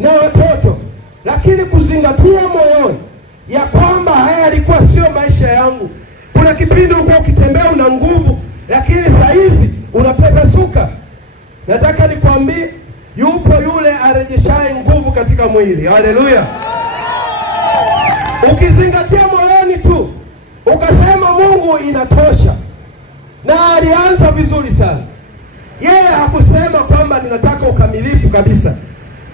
na watoto, lakini kuzingatia moyoni ya kwamba haya yalikuwa sio maisha yangu. Kuna kipindi ulikuwa ukitembea una nguvu, lakini saa hizi unapepesuka. Nataka nikwambie, yupo yule arejeshaye nguvu katika mwili. Haleluya! Ukizingatia moyoni tu ukasema Mungu inatosha. Na alianza vizuri sana. Yeye hakusema kwamba ninataka ukamilifu kabisa.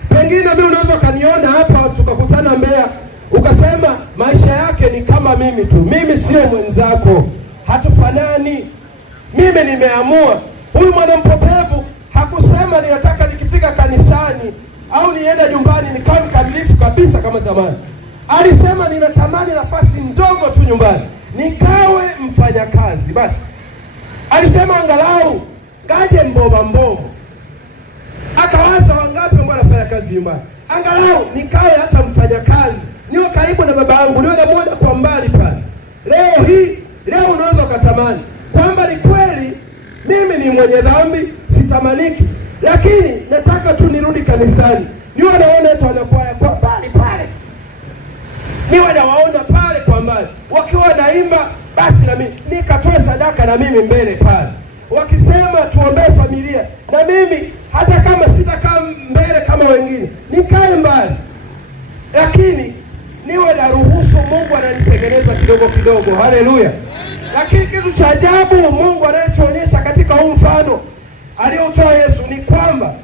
Pengine mimi unaweza kaniona hapa tukakutana Mbeya, ukasema maisha yake ni kama mimi tu. Mimi sio mwenzako, hatufanani. Mimi nimeamua. Huyu mwanampotevu hakusema ninataka nikifika kanisani au niende nyumbani nikawe mkamilifu kabisa kama zamani. Alisema ninatamani nafasi ndogo tu nyumbani, nikawe mfanyakazi basi. Alisema angalau ngaje mboba mbomo. Akawaza wangapi ambao wanafanya kazi nyumbani, angalau nikawe hata mfanyakazi, niwe karibu na baba yangu, niwe namuona kwa mbali pale. Leo unaweza ukatamani kwamba ni kweli mimi ni mwenye dhambi, sitamaniki, lakini nataka tu nirudi kanisani, niwe naona watu wanakwaya kwa mbali pale, niwe nawaona pale kwa mbali wakiwa naimba, basi na mimi nikatoe sadaka na mimi mbele pale. Wakisema tuombee familia, na mimi hata kama sitakaa mbele kama wengine, nikae mbali, lakini niwe na ruhusu Mungu ananitengeneza kidogo kidogo. Haleluya! Lakini kitu cha ajabu Mungu anayetuonyesha katika huu mfano aliotoa Yesu ni kwamba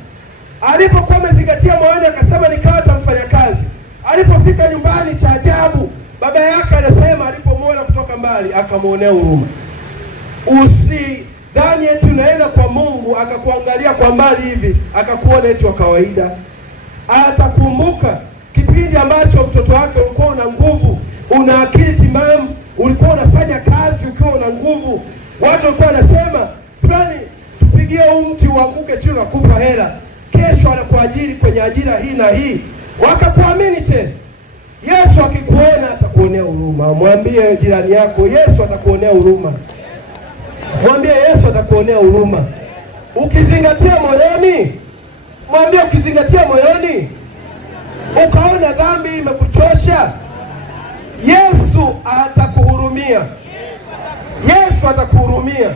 alipokuwa amezingatia moyoni akasema nikawa hata mfanyakazi, alipofika nyumbani, cha ajabu baba yake anasema alipomwona kutoka mbali akamwonea huruma. Usidhani eti unaenda kwa Mungu akakuangalia kwa mbali hivi akakuona eti wa kawaida. Atakumbuka kipindi ambacho mtoto wake ulikuwa una nguvu, una akili timamu, ulikuwa unafanya kazi ukiwa una nguvu. Watu walikuwa wanasema fulani, tupigie huu mti uanguke chini na kupa hela, kesho anakuajiri kwenye ajira hii na hii. Wakakuamini tena. Yesu akikuona atakuonea huruma. Mwambie jirani yako, Yesu atakuonea huruma. Mwambie Yesu atakuonea huruma. Ukizingatia moyoni, mwambie ukizingatia moyoni, ukaona dhambi imekuchosha, Yesu atakuhurumia. Yesu atakuhurumia.